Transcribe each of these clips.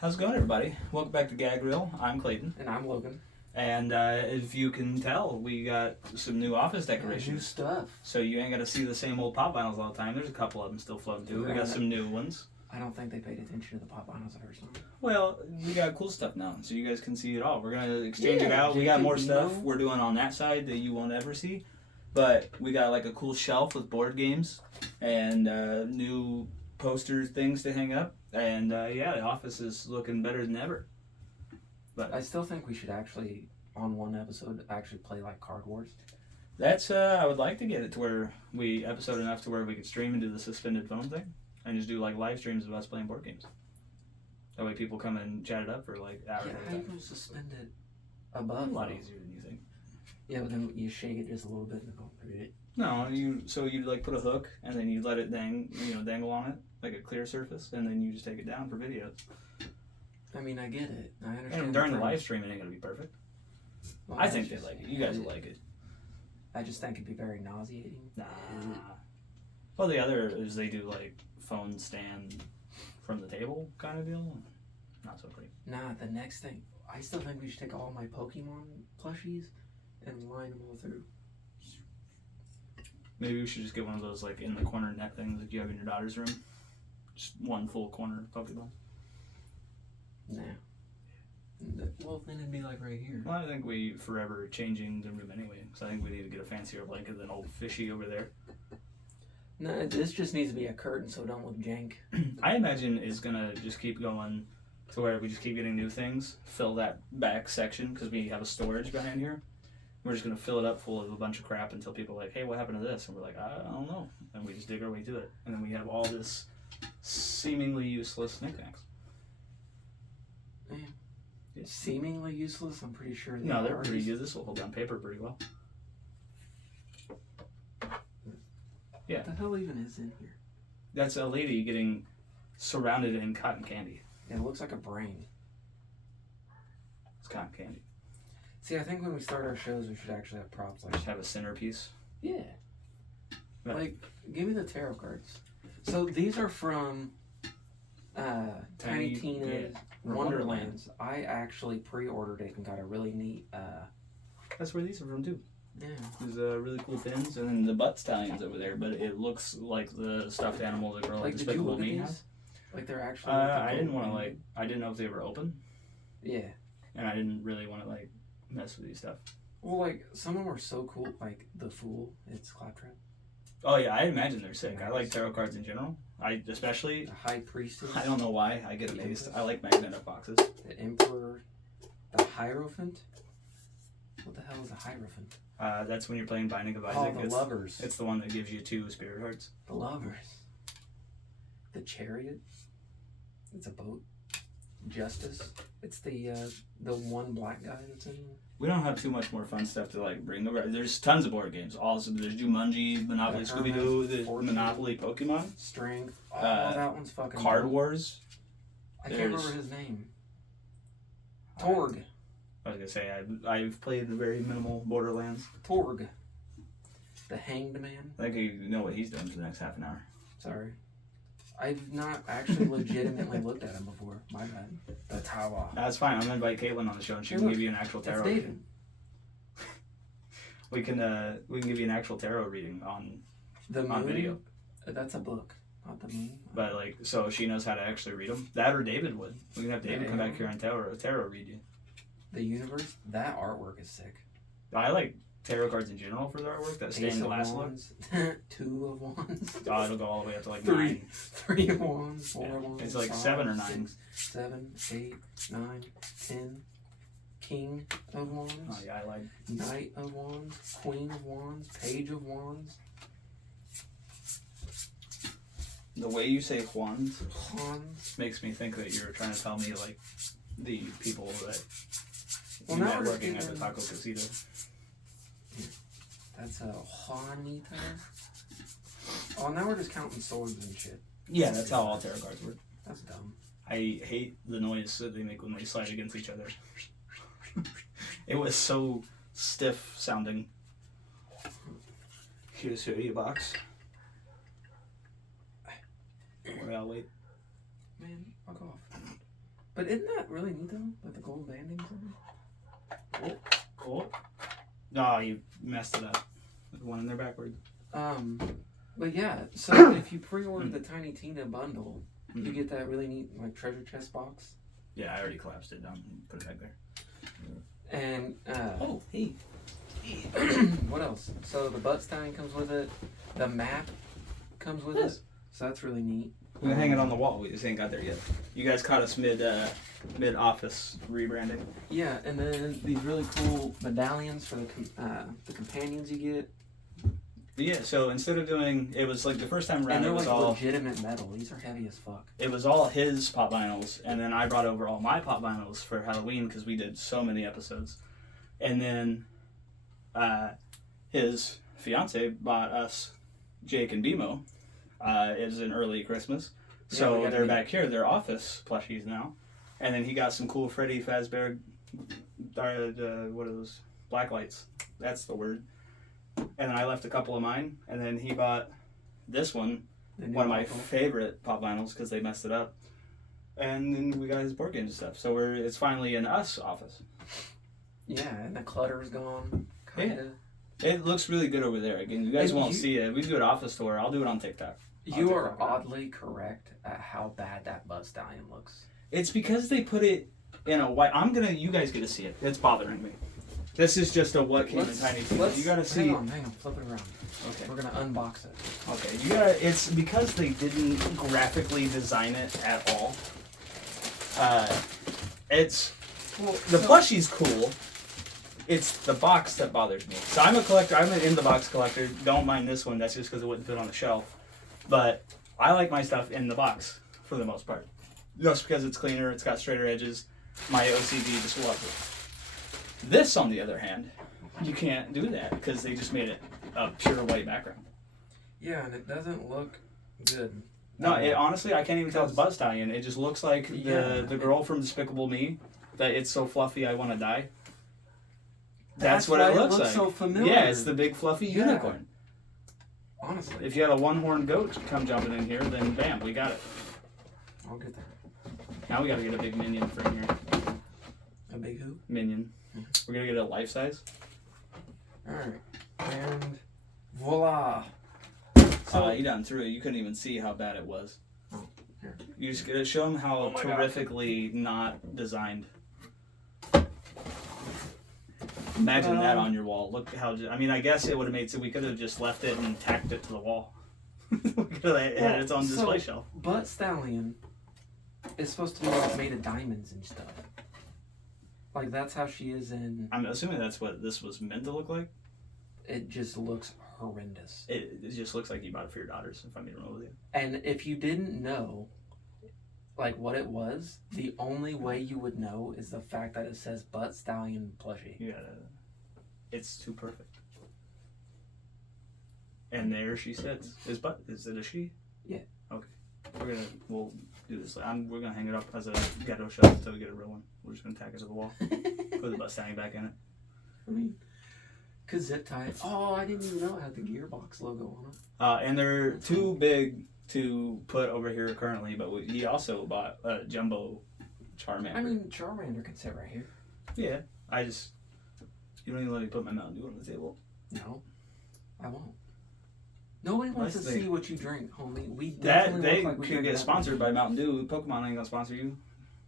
How's it going, everybody? Welcome back to Gagg. I'm Clayton. And I'm Logan. And if you can tell, we got some new office decorations. New stuff. So you ain't got to see the same old pop vinyls all the time. There's a couple of them still floating through. We got some new ones. I don't think they paid attention to the pop vinyls the first time. Well, we got cool stuff now, so you guys can see it all. We're going to exchange it out. We got more stuff we're doing on that side that you won't ever see. But we got like a cool shelf with board games and new posters, things to hang up. And yeah, the office is looking better than ever. But I still think we should actually, on one episode, actually play like Card Wars. That's I would like to get it to where we episode enough to where we could stream and do the suspended phone thing, and just do like live streams of us playing board games. That way people come and chat it up for like hours. Yeah, how you gonna suspend it above? A lot easier than you think. Yeah, but then you shake it just a little bit and go. No, you like put a hook and then you let it dangle on it like a clear surface, and then you just take it down for videos. I mean, I get it. I understand. And during the live stream, it ain't gonna be perfect. Well, I think they like it. You guys will like it. I just think it'd be very nauseating. Nah. Well, the other is they do like phone stand from the table kind of deal. Not so great. Nah, the next thing, I still think we should take all my Pokemon plushies and line them all through. Maybe we should just get one of those like in the corner net things that you have in your daughter's room. Just one full corner of Pokemon. Nah. Well, then it'd be like right here. Well, I think we forever changing the room anyway, so I think we need to get a fancier blanket than old fishy over there. No, this just needs to be a curtain so it don't look jank. I imagine it's gonna just keep going to where we just keep getting new things, fill that back section, because we have a storage behind here. We're just gonna fill it up full of a bunch of crap until people are like, hey, what happened to this? And we're like, I don't know. And we just dig our way to it. And then we have all this seemingly useless knickknacks. Yeah. Seemingly useless? I'm pretty sure No, they're pretty good. This will hold down paper pretty well. Yeah. What the hell even is in here? That's a lady getting surrounded in cotton candy. Yeah, it looks like a brain. It's cotton candy. See, I think when we start our shows, we should actually have props like just have a centerpiece. Yeah. Like, give me the tarot cards. So these are from Tiny Tina's Wonderlands. I actually pre-ordered it and got a really neat. That's where these are from too. Yeah. There's really cool pins, and then the butt stallions over there. But it looks like the stuffed animal the girl like at Despicable Me has. Like they're actually. I didn't want to I didn't know if they were open. Yeah. And I didn't really want to mess with these stuff. Well, like some of them are so cool. Like the Fool, it's Claptrap. Oh yeah, I imagine they're sick. I like tarot cards in general. Especially the High Priestess. I don't know why I get amazed. I like magnetic boxes. The Emperor, the Hierophant. What the hell is a Hierophant? That's when you're playing Binding of Isaac. Oh, the Lovers. It's the one that gives you 2 spirit hearts. The Lovers. The Chariot. It's a boat. Justice. It's the one black guy that's in there. We don't have too much more fun stuff to bring over. There's tons of board games. Also, there's Jumanji, Monopoly, Scooby Doo, there's Monopoly, Pokemon, Strength. Oh, that one's fucking. Card Wars. I can't remember his name. Torg. I was gonna say I've played the very minimal Borderlands. Torg. The Hanged Man. I think you know what he's doing for the next half an hour. Sorry. I've not actually legitimately looked at him before. My bad. The Tawa. That's fine. I'm gonna invite Caitlin on the show, and she can give you an actual tarot. It's David. We can give you an actual tarot reading on video. That's a book, not the moon. But so she knows how to actually read them. That or David would. We can have David come back here and tarot read you. The universe. That artwork is sick. I like tarot cards in general for their artwork. That stained glass look. 2 of Wands. Oh, it'll go all the way up to 3. 9. 3 of Wands. 4 of Wands. It's 5, 7 or 9. 6, 7, 8, 9, 10. King of Wands. Oh yeah, I like. Knight of Wands. Queen of Wands. Page of Wands. The way you say Wands Wands makes me think that you're trying to tell me the people that well, you now met working at the Taco Casita. That's a Juanita. Oh, now we're just counting swords and shit. Yeah, that's how all tarot cards work. That's dumb. I hate the noise that they make when they slide against each other. It was so stiff sounding. Here's your box. I'll wait. Man, fuck off. But isn't that really neat though? Like the gold bandings. Cool. Oh, you messed it up. There's one in there backwards. But yeah, so if you pre-order the Tiny Tina bundle, you get that really neat like treasure chest box. Yeah, I already collapsed it down and put it back there. And oh, hey. What else? So the butt stand comes with it. The map comes with it. So that's really neat. We're gonna hang it on the wall. We just ain't got there yet. You guys caught us mid office rebranding. Yeah, and then these really cool medallions for the companions you get. Yeah, so instead of doing, it was like the first time around, and they're it was like all legitimate metal. These are heavy as fuck. It was all his pop vinyls, and then I brought over all my pop vinyls for Halloween because we did so many episodes. And then his fiance bought us Jake and BMO. It was an early Christmas, so they're back here. They're office plushies now. And then he got some cool Freddy Fazbear, what are those? Black lights. That's the word. And then I left a couple of mine, and then he bought this one, one of my favorite pop vinyls because they messed it up. And then we got his board games and stuff. So it's finally in us office. Yeah, and the clutter's gone. Kinda. Yeah. It looks really good over there. Again, you guys won't see it. We do an office tour. I'll do it on TikTok. You are oddly correct at how bad that butt stallion looks. It's because they put it in a white. You guys get to see it. It's bothering me. This is just a what came in Tiny Tina. You gotta see. Hang on, flip it around. Okay. We're gonna unbox it. Okay, it's because they didn't graphically design it at all. The plushie's cool. It's the box that bothers me. So I'm a collector. I'm an in-the-box collector. Don't mind this one. That's just because it wouldn't fit on the shelf. But I like my stuff in the box for the most part. Just because it's cleaner, it's got straighter edges. My OCD just loves it. This, on the other hand, you can't do that because they just made it a pure white background. Yeah, and it doesn't look good. No, honestly, I can't even tell it's Butt Stallion. It just looks like the girl from Despicable Me, that it's so fluffy I want to die. That's what it looks like. So familiar. Yeah, it's the big fluffy unicorn. Honestly. If you had a one-horned goat come jumping in here, then bam, we got it. I'll get there. Now we got to get a big minion from here. A big who? Minion. We're going to get a life size. Alright. And voila. So you done through it. You couldn't even see how bad it was. Oh, here. You just got to show them how terrifically not designed. Imagine that on your wall. Look how. I guess it would have made so we could have just left it and tacked it to the wall. We could have had its own display shelf. Butt Stallion is supposed to be like made of diamonds and stuff. Like that's how she is in. I'm assuming that's what this was meant to look like. It just looks horrendous. It just looks like you bought it for your daughters. If I'm being real with you. And if you didn't know, like what it was, the only way you would know is the fact that it says Butt Stallion plushie. Yeah, it's too perfect. And there she sits. Is it a she? Yeah. Okay. We'll do this. We're gonna hang it up as a ghetto shelf until we get a real one. We're just gonna tack it to the wall. Put the Butt Stallion back in it. Could zip tie it. Oh, I didn't even know it had the Gearbox logo on it. And they're too big to put over here currently, but he also bought a jumbo Charmander. Charmander can sit right here. Yeah, you don't even let me put my Mountain Dew on the table. No, I won't. Nobody wants to see what you drink, homie. They could get sponsored by Mountain Dew. Pokemon ain't gonna sponsor you.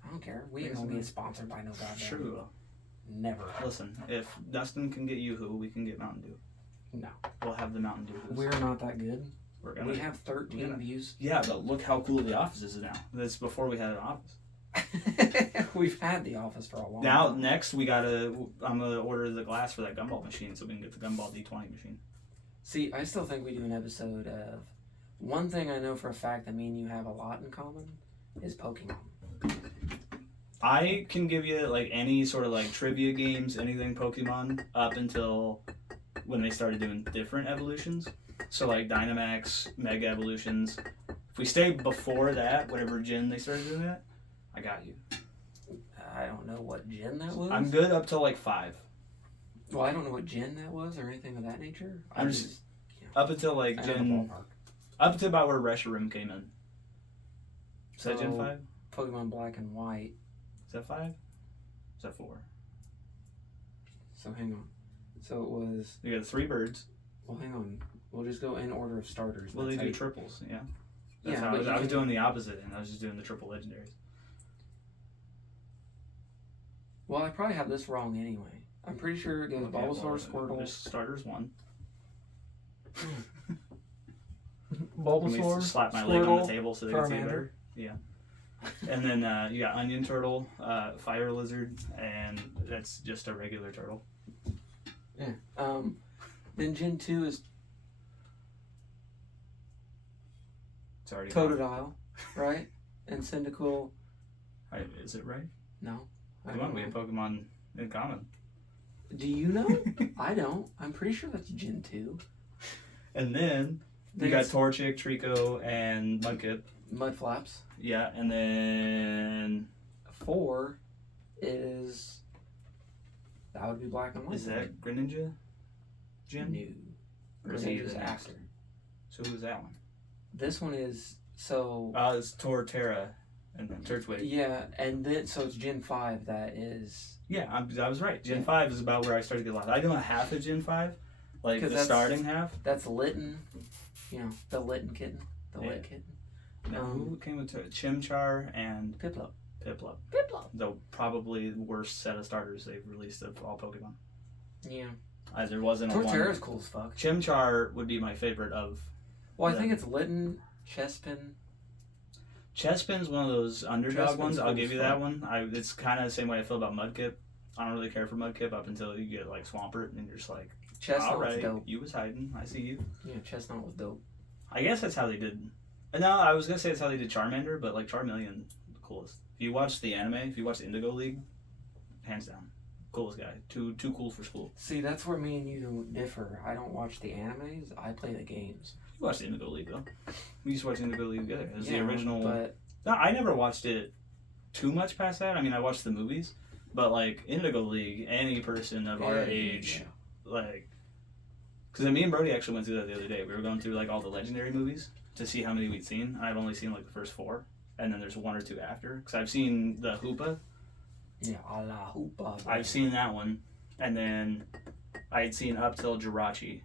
I don't care. We ain't gonna get sponsored by no goddamn. Sure we will. Never. Listen, if Dustin can get Yoo-Hoo, we can get Mountain Dew. No. We'll have the Mountain Dew. We're not that good. We have 13 views. Yeah, but look how cool the office is now. That's before we had an office. We've had the office for a long time. Now, next, I'm going to order the glass for that gumball machine so we can get the gumball D20 machine. See, I still think we do an episode of... One thing I know for a fact that me and you have a lot in common is Pokemon. I can give you like any sort of like trivia games, anything Pokemon, up until when they started doing different evolutions. So like Dynamax, Mega Evolutions. If we stay before that, whatever gen they started doing that, I got you. I don't know what gen that was. I'm good up till like 5. Well, I don't know what gen that was or anything of that nature. I'm just up until like gen... Up to about where Reshiram came in. Is that gen 5? Pokemon Black and White Is that 5? Is that 4? So hang on. So it was. You got 3 birds. Well, hang on. We'll just go in order of starters. Well, they do triples, yeah. That's Yeah, how I was doing the opposite, and I was just doing the triple legendaries. Well, I probably have this wrong anyway. I'm pretty sure it goes Bulbasaur, Squirtle. There's starters 1. Bulbasaur, slap my Squirtle, leg on the table so they can see it Charmander. better. Yeah. And then you got onion turtle, fire lizard, and that's just a regular turtle. Yeah. Then Gen 2 is It's already Totodile, right? And Cyndaquil. Is it right? No. Come on, we have Pokemon in common. Do you know? I don't. I'm pretty sure that's Gen 2. And then you got Torchic, Trico, and Mudkip. Mudflaps. Yeah, and then 4 is. That would be Black and White. Is that Greninja? Gen? No. Or is he Greninja's the next? after. So who's that one? This one is so. It's Torterra and then Turtwig. Yeah, and then so it's Gen 5 that is. Yeah, I was right. Gen 5 is about where I started to get lost. I know half of Gen 5, like the starting half. That's Litten, the Litten kitten, the Lit kitten. Now, who came with Chimchar and Piplup. Piplup. The probably worst set of starters they've released of all Pokemon. Yeah. There wasn't a one. Torterra's cool as fuck. Chimchar would be my favorite of. Well, I think it's Litten, Chespin. Chespin's one of those underdog ones. I'll give you that one. It's kind of the same way I feel about Mudkip. I don't really care for Mudkip up until you get like Swampert and you're just like, Chestnut all right, was dope. you was hiding. I see you. Yeah, Chestnut was dope. I guess that's how they did. No, I was gonna say it's how they did Charmander, but like Charmeleon, the coolest. If you watch the anime, if you watch the Indigo League, hands down, coolest guy. Too cool for school. See, that's where me and you differ. I don't watch the animes. I play the games. You watched the Indigo League though. We used to watch the Indigo League together. It was the original. But no, I never watched it too much past that. I mean, I watched the movies, but like Indigo League, any person of our age, like, because me and Brody actually went through that the other day. We were going through like all the legendary movies to see how many we'd seen. I've only seen like the first 4, and then there's 1 or 2 after. Because I've seen the Hoopa. Yeah, a la Hoopa. I've seen that one, and then I had seen up till Jirachi,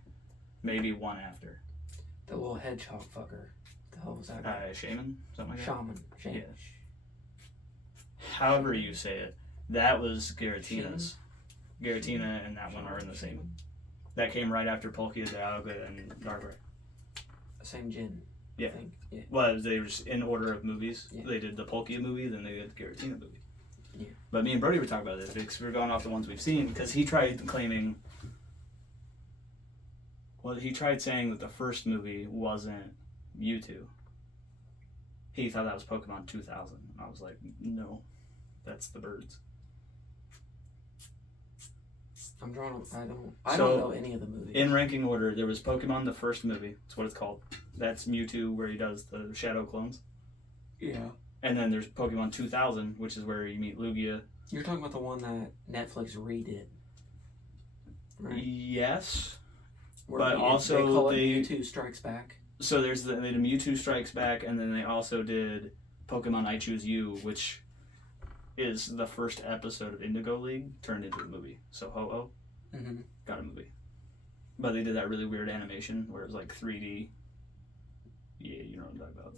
maybe 1 after. The little hedgehog fucker. The hell was that guy? Shaman, something like that. Shaman. Yeah. However you say it, that was Giratina's. Giratina and that one are in the same. That came right after Palkia, Dialga, and Darkrai. Same gen. Yeah. I think. Yeah. Well, they were just in order of movies. Yeah. They did the Palkia movie, then they did the Giratina movie. Yeah. But me and Brody were talking about this because we were going off the ones we've seen. Because he tried claiming. Well, he tried saying that the first movie wasn't Mewtwo. He thought that was Pokemon 2000. I was like, no, that's the birds. I'm drawing. I don't know any of the movies. In ranking order, there was Pokemon the first movie. That's what it's called. That's Mewtwo, where he does the shadow clones. Yeah. And then there's Pokemon 2000, which is where you meet Lugia. You're talking about the one that Netflix redid. Right? Yes. Where but also they call it Mewtwo Strikes Back. So they did Mewtwo Strikes Back, and then they also did Pokemon I Choose You, which is the first episode of Indigo League turned into a movie. So Ho-Oh got a movie. But they did that really weird animation where it was like 3D. Yeah, you know what I'm talking about.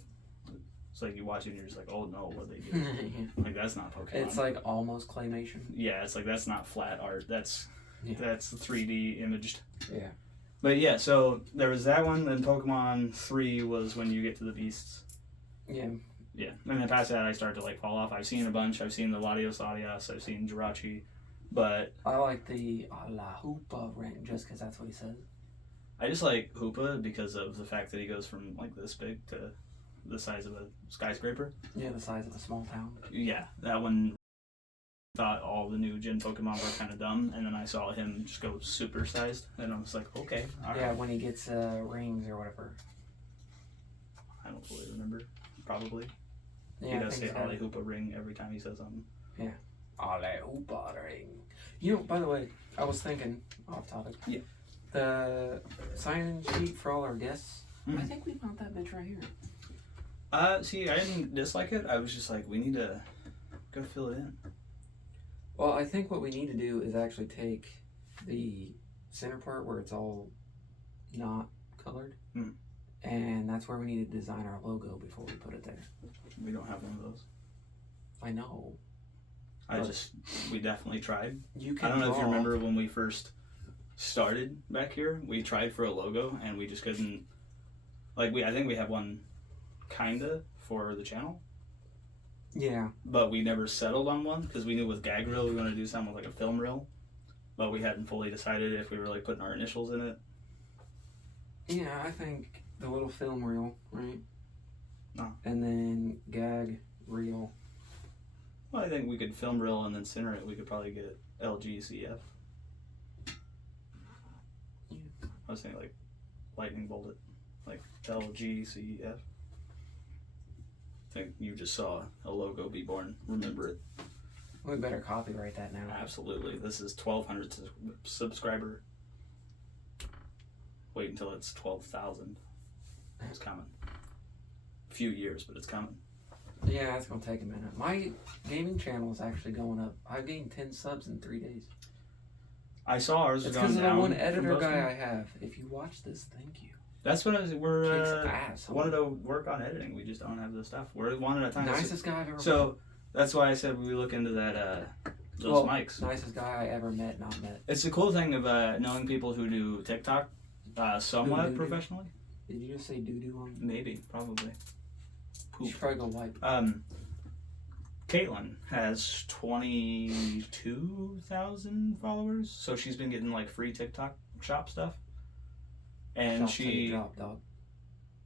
It's like you watch it and you're just like, oh no, what they do? Like, that's not Pokemon. It's like almost claymation. Yeah, it's like, that's not flat art. That's 3D imaged. Yeah. But yeah, so there was that one, then Pokemon 3 was when you get to the beasts. Yeah. Yeah, and then past that I started to like fall off. I've seen a bunch. I've seen the Latios Latias, I've seen Jirachi, but... I like the a la Hoopa rank just because that's what he says. I just like Hoopa because of the fact that he goes from like this big to the size of a skyscraper. Yeah, the size of a small town. Yeah, that one thought all the new gen Pokemon were kind of dumb, and then I saw him just go super sized, and I was like, okay, all right. Yeah, when he gets rings or whatever. I don't fully remember. Probably. Yeah, he does say Ale Hoopa ring every time he says something. Yeah. Ale Hoopa ring. You know, by the way, I was thinking, off topic. Yeah. The sign-in sheet for all our guests, I think we found that bitch right here. See, I didn't dislike it. I was just like, we need to Gotta fill it in. Well, I think what we need to do is actually take the center part where it's all not colored, and that's where we need to design our logo before we put it there. We don't have one of those. I know. We definitely tried. I don't know if you remember when we first started back here, we tried for a logo and we just couldn't, I think we have one kinda for the channel. Yeah. But we never settled on one because we knew with Gagg reel we wanted to do something with like a film reel, but we hadn't fully decided if we were like putting our initials in it. Yeah, I think the little film reel, right? No. And then Gagg reel. Well, I think we could film reel and then center it. We could probably get LGCF. Yeah. I was thinking like lightning bolt it, like LGCF. I think you just saw a logo be born. Remember it. We better copyright that now. Absolutely. This is 1,200 subscriber. Wait until it's 12,000. It's coming. A few years, but it's coming. Yeah, it's gonna take a minute. My gaming channel is actually going up. I've gained 10 subs in 3 days. I saw ours was going down. It's because of the one editor guy I have. If you watch this, thank you. That's what we're ass, wanted to work on editing. We just don't have the stuff. We're one at a time. Nicest guy I've ever met. So that's why I said we look into that those mics. Nicest guy I ever met, not met. It's the cool thing of knowing people who do TikTok somewhat professionally. Did you just say doo-doo on? Maybe, probably. Poop. You should probably go wipe. Caitlin has 22,000 followers, so she's been getting like free TikTok shop stuff, and she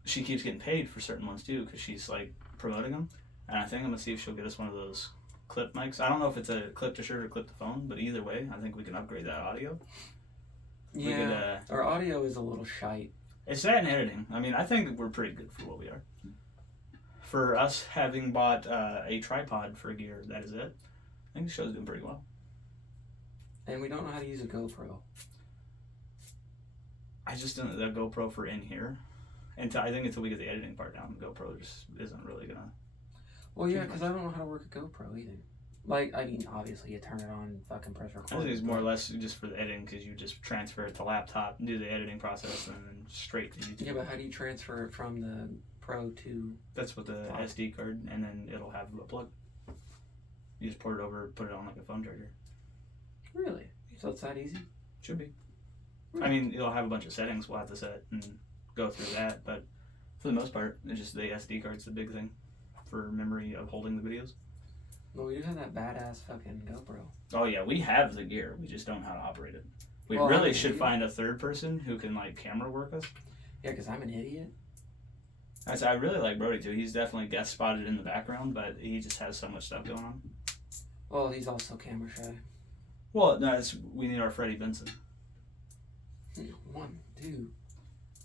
keeps getting paid for certain ones too because she's like promoting them. And I think I'm gonna see if she'll get us one of those clip mics. I don't know if it's a clip to shirt or clip to phone, but either way, I think we can upgrade that audio. Yeah, our audio is a little shite. It's that in editing. I mean, I think we're pretty good for what we are. For us having bought a tripod for gear, that is it. I think the show's doing pretty well. And we don't know how to use a GoPro. I just didn't the GoPro for in here. I think until we get the editing part down, the GoPro just isn't really gonna. Well, yeah, because I don't know how to work a GoPro either. Like, I mean, obviously you turn it on, fucking press record. I think it's more or less just for the editing because you just transfer it to laptop and do the editing process and then straight to YouTube. Yeah, but how do you transfer it from the Pro to? That's with the SD card, and then it'll have a plug. You just port it over, put it on like a phone charger. Really? So it's that easy? Should be. Really? I mean, it'll have a bunch of settings we'll have to set and go through that, but for the most part, it's just the SD card's the big thing for memory of holding the videos. Well, we do have that badass fucking GoPro. Oh yeah, we have the gear. We just don't know how to operate it. We really should find a third person who can like camera work us. Yeah, because I'm an idiot. I really like Brody too. He's definitely guest spotted in the background, but he just has so much stuff going on. Well, he's also camera shy. Well, no, we need our Freddie Benson. 1, 2.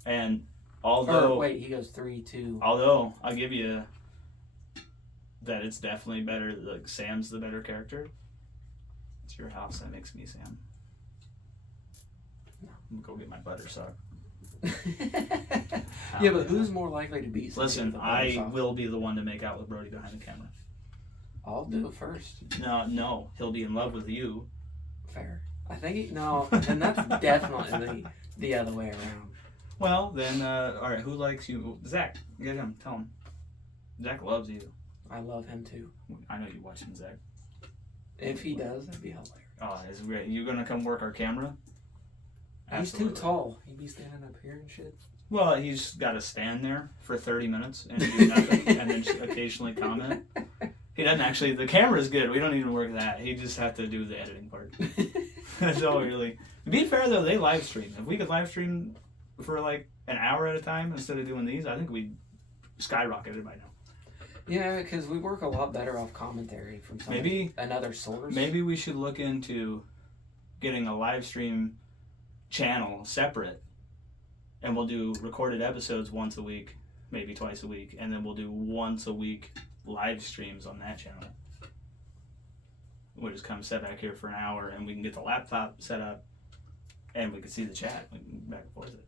And although wait, he goes 3, 2. Although I'll give you that it's definitely better. Like Sam's the better character. It's your house that makes me Sam. No. I'm gonna go get my butter sock. Yeah, but who's more likely to be? Listen, I will be the one to make out with Brody behind the camera. I'll do it first. No, he'll be in love with you. Fair. I think and that's definitely the other way around. Well, then, all right. Who likes you? Zach, get him. Tell him. Zach loves you. I love him too. I know you watching Zach. If he does, that'd be hilarious. Oh, is you gonna come work our camera? Absolutely. He's too tall. He'd be standing up here and shit. Well, he's got to stand there for 30 minutes and do nothing, and then just occasionally comment. He doesn't actually. The camera's good. We don't even work that. He just have to do the editing part. That's all really. To be fair though, they live stream. If we could live stream for like an hour at a time instead of doing these, I think we'd skyrocketed by now. Yeah, because we work a lot better off commentary from another source. Maybe we should look into getting a live stream channel separate, and we'll do recorded episodes once a week, maybe twice a week, and then we'll do once a week live streams on that channel. We'll just come sit back here for an hour, and we can get the laptop set up, and we can see the chat. We can back and forth it.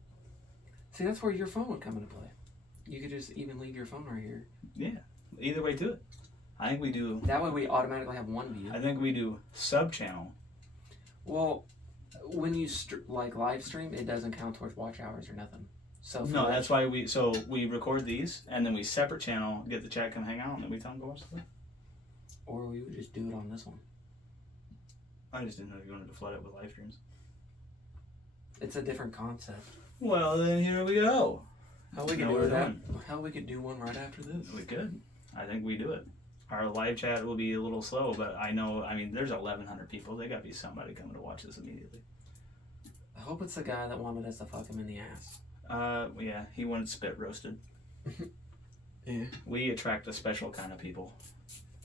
See, that's where your phone would come into play. You could just even leave your phone right here. Yeah. Either way, do it. I think we do. That way we automatically have one view. I think we do sub-channel. Well, when you live stream, it doesn't count towards watch hours or nothing. So no, that's why we record these and then we separate channel, get the chat come hang out, and then we tell them to go watch the. Or we would just do it on this one. I just didn't know you wanted to flood it with live streams. It's a different concept. Well, then here we go. How we could do one right after this? We could. I think we do it. Our live chat will be a little slow, but I mean, there's 1,100 people. They got to be somebody coming to watch this immediately. I hope it's the guy that wanted us to fuck him in the ass. Yeah, he wanted spit roasted. Yeah. We attract a special kind of people.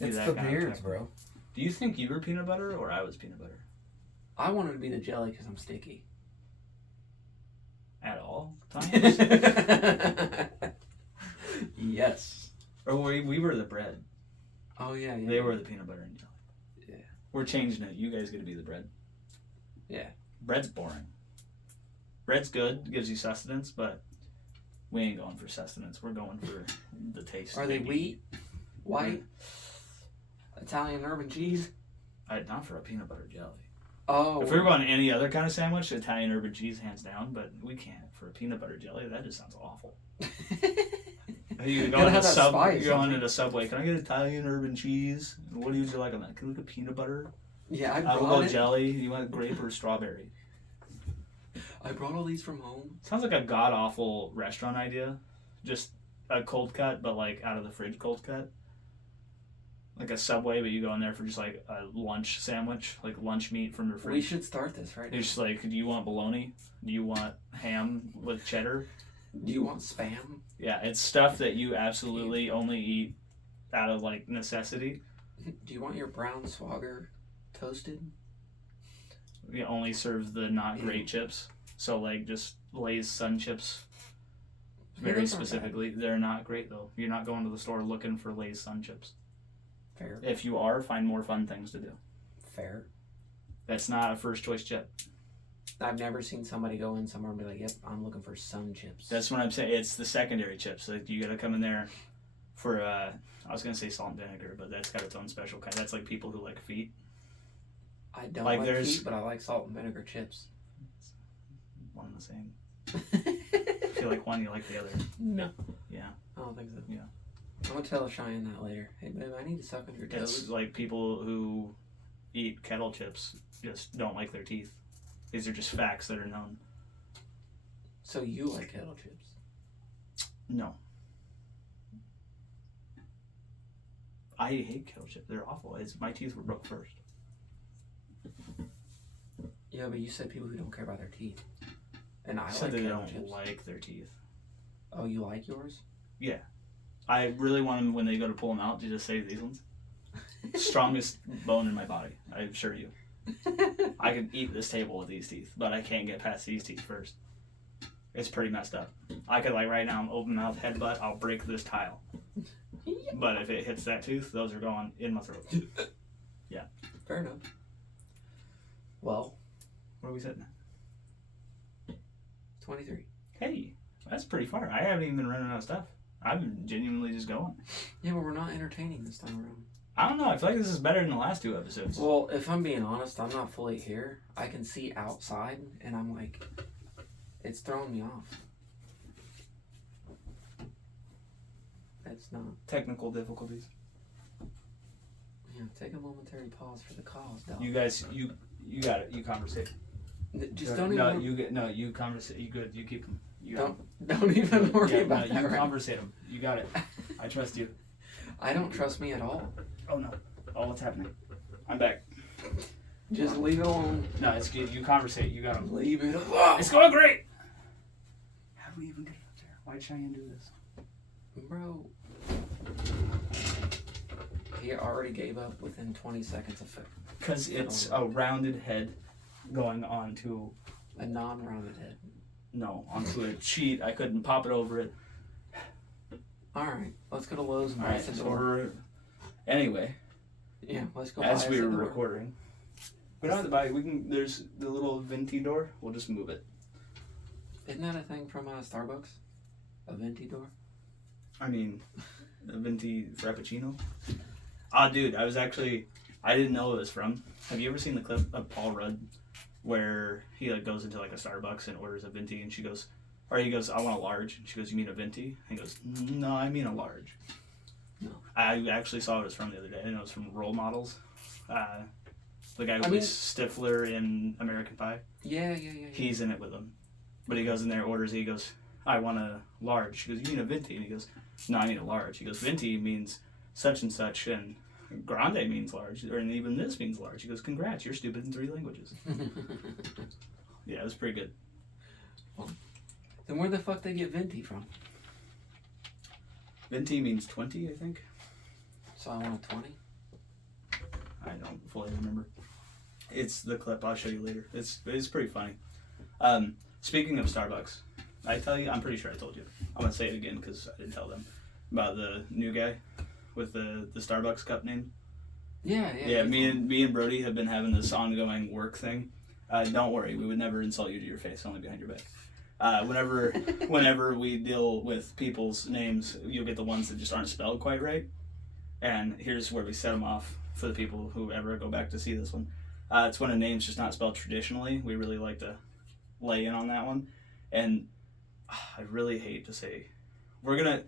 It's the beards, bro. Do you think you were peanut butter or I was peanut butter? I wanted to be the jelly because I'm sticky. At all times? Yes. Or we were the bread. Oh, yeah. They were the peanut butter and jelly. Yeah. We're changing it. You guys get to be the bread. Yeah. Bread's boring. Bread's good, gives you sustenance, but we ain't going for sustenance. We're going for the taste. Are they wheat? White? Italian herb and cheese? Not for a peanut butter jelly. Oh. If we were going any other kind of sandwich, Italian herb and cheese hands down, but we can't. For a peanut butter jelly, that just sounds awful. You go into a Subway. Can I get Italian herb and cheese? What do you like on that? Can we get peanut butter? Yeah, I will go jelly. You want grape or strawberry? I brought all these from home. Sounds like a god awful restaurant idea. Just a cold cut, but like out of the fridge cold cut. Like a Subway, but you go in there for just like a lunch sandwich, like lunch meat from your fridge. We should start this right now. It's just like, do you want bologna? Do you want ham with cheddar? Do you want Spam? Yeah, it's stuff that you absolutely only eat out of like necessity. Do you want your brown Swagger toasted? We only serve the not great chips. So like just Lay's Sun Chips. Very specifically, they're not great though. You're not going to the store looking for Lay's Sun Chips. Fair. If you are, find more fun things to do. Fair. That's not a first choice chip. I've never seen somebody go in somewhere and be like, yep, I'm looking for Sun Chips. That's what I'm saying. It's the secondary chips. Like you gotta come in there for I was gonna say salt and vinegar, but that's got its own special kind. That's like people who like feet. I don't like feet, but I like salt and vinegar chips. One and the same. I feel like one you like the other. No. Yeah. I don't think so. Yeah. I'm gonna tell Cheyenne that later. Hey babe, I need to suck on your toes. It's like people who eat kettle chips just don't like their teeth. These are just facts that are known. So you like kettle chips? No. I hate kettle chips. They're awful. My teeth were broke first. Yeah, but you said people who don't care about their teeth. And I said like they kettle don't chips. like their teeth. Oh, you like yours? Yeah. I really want them, when they go to pull them out, to just save these ones. Strongest bone in my body, I assure you. I could eat this table with these teeth, but I can't get past these teeth first. It's pretty messed up. I could, like, right now, open mouth, headbutt, I'll break this tile. But if it hits that tooth, those are going in my throat. Yeah. Fair enough. Well. What are we sitting at? 23. Hey, that's pretty far. I haven't even been running out of stuff. I'm genuinely just going. Yeah, but we're not entertaining this time around. I don't know. I feel like this is better than the last 2 episodes. Well, if I'm being honest, I'm not fully here. I can see outside, and I'm like, it's throwing me off. It's not. Technical difficulties. Yeah, take a momentary pause for the cause, dog. You guys, you got it. You conversate. Just don't no, even. you conversate. You good. You keep them. Don't even worry about that. You conversate them. You got it. I trust you. I don't trust me at all. Oh no. Oh, what's happening? I'm back. Just leave it alone. No, it's good. You conversate. You got them. Leave it alone. It's going great. How do we even get up there? Why did Cheyenne do this? Bro. He already gave up within 20 seconds of it. Because it's a rounded head going onto a non-rounded head. No, onto a sheet. I couldn't pop it over it. Alright, let's go to Lowe's and buy some order. Anyway. Yeah, let's go. As we were recording. We don't have to buy it. We can. There's the little venti door. We'll just move it. Isn't that a thing from Starbucks? A venti door? I mean, a venti frappuccino. Dude, I didn't know it was from. Have you ever seen the clip of Paul Rudd where he like goes into like a Starbucks and orders a venti, and he goes, I want a large, and she goes, you mean a venti? And he goes, no, I mean a large. No. I actually saw it was from the other day, and it was from Role Models. The guy who plays Stifler in American Pie. Yeah. He's in it with him. But he goes in there, orders, he goes, I want a large. She goes, you mean a venti? And he goes, no, I mean a large. He goes, venti means such and such, and grande means large, and even this means large. He goes, congrats, you're stupid in 3 languages. Yeah, it was pretty good. Well, then where the fuck they get venti from? Venti means 20, I think. So I want a 20? I don't fully remember. It's the clip. I'll show you later. It's pretty funny. Speaking of Starbucks, I'm pretty sure I told you. I'm going to say it again because I didn't tell them. About the new guy with the Starbucks cup name. Yeah, me and Brody have been having this ongoing work thing. Don't worry, we would never insult you to your face, only behind your back. Whenever we deal with people's names, you'll get the ones that just aren't spelled quite right. And here's where we set them off for the people who ever go back to see this one. It's when a name's just not spelled traditionally. We really like to lay in on that one. And I really hate to say, we're going to,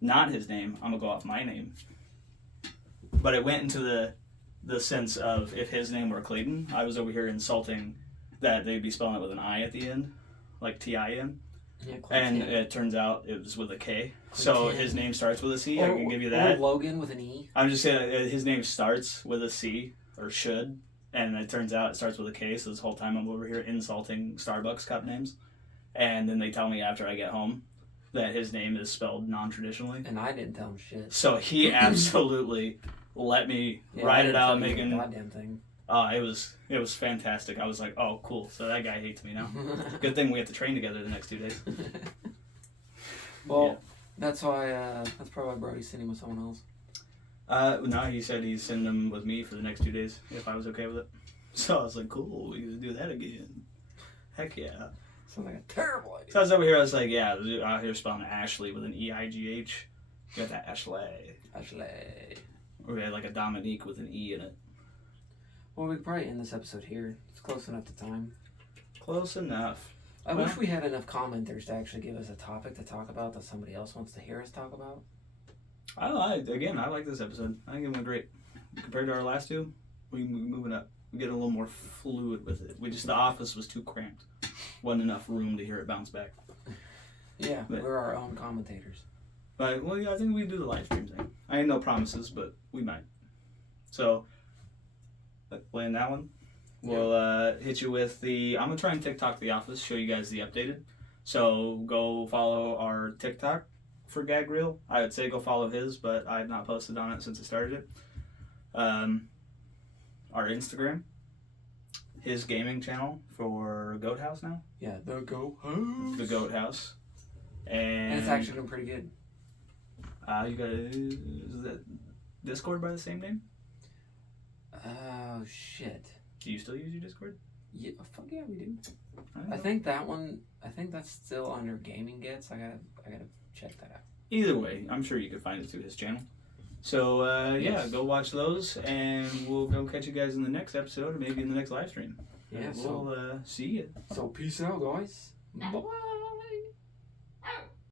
not his name, I'm going to go off my name. But it went into the sense of if his name were Clayton, I was over here insulting that they'd be spelling it with an I at the end, like T-I-N. Yeah, and it turns out it was with a K. So his name starts with a C. I can give you that. Or Logan with an E. I'm just saying his name starts with a C, or should, and it turns out it starts with a K. So this whole time I'm over here insulting Starbucks cup names, and then they tell me after I get home that his name is spelled non-traditionally. And I didn't tell him shit. So he absolutely let me write it out, making goddamn thing. It was fantastic. I was like, oh, cool. So that guy hates me now. Good thing we have to train together the next 2 days. Well, that's why. That's probably why Brody's sending with someone else. No, he said he's sending them with me for the next 2 days if I was okay with it. So I was like, cool, we can do that again. Heck yeah. Sounds like a terrible idea. So I was over here, I was like, yeah, out here spelling Ashley with an E-I-G-H. You got that Ashley. Or we had like a Dominique with an E in it. Well, we could probably end this episode here. It's close enough to time. Close enough. I wish we had enough commenters to actually give us a topic to talk about that somebody else wants to hear us talk about. I like this episode. I think it went great. Compared to our last 2, we're moving up. We're getting a little more fluid with it. The office was too cramped. Wasn't enough room to hear it bounce back. Yeah, we're our own commentators. But, well, yeah, I think we do the live stream thing. I ain't no promises, but we might. So, playing that one. We'll hit you with I'm going to try and TikTok the office, show you guys the updated. So, go follow our TikTok for Gagg Reel. I would say go follow his, but I have not posted on it since I started it. Our Instagram. His gaming channel for Goat House now. Yeah, the Goat House. The Goat House. And it's actually doing pretty good. You got is that Discord by the same name? Oh shit. Do you still use your Discord? Yeah, fuck yeah, we do. I think that's still under Gaming Gets. I gotta check that out. Either way, I'm sure you could find it through his channel. So yes. Go watch those, and we'll go catch you guys in the next episode, or maybe in the next live stream. Yeah, we'll see you. So peace out, guys. Bye.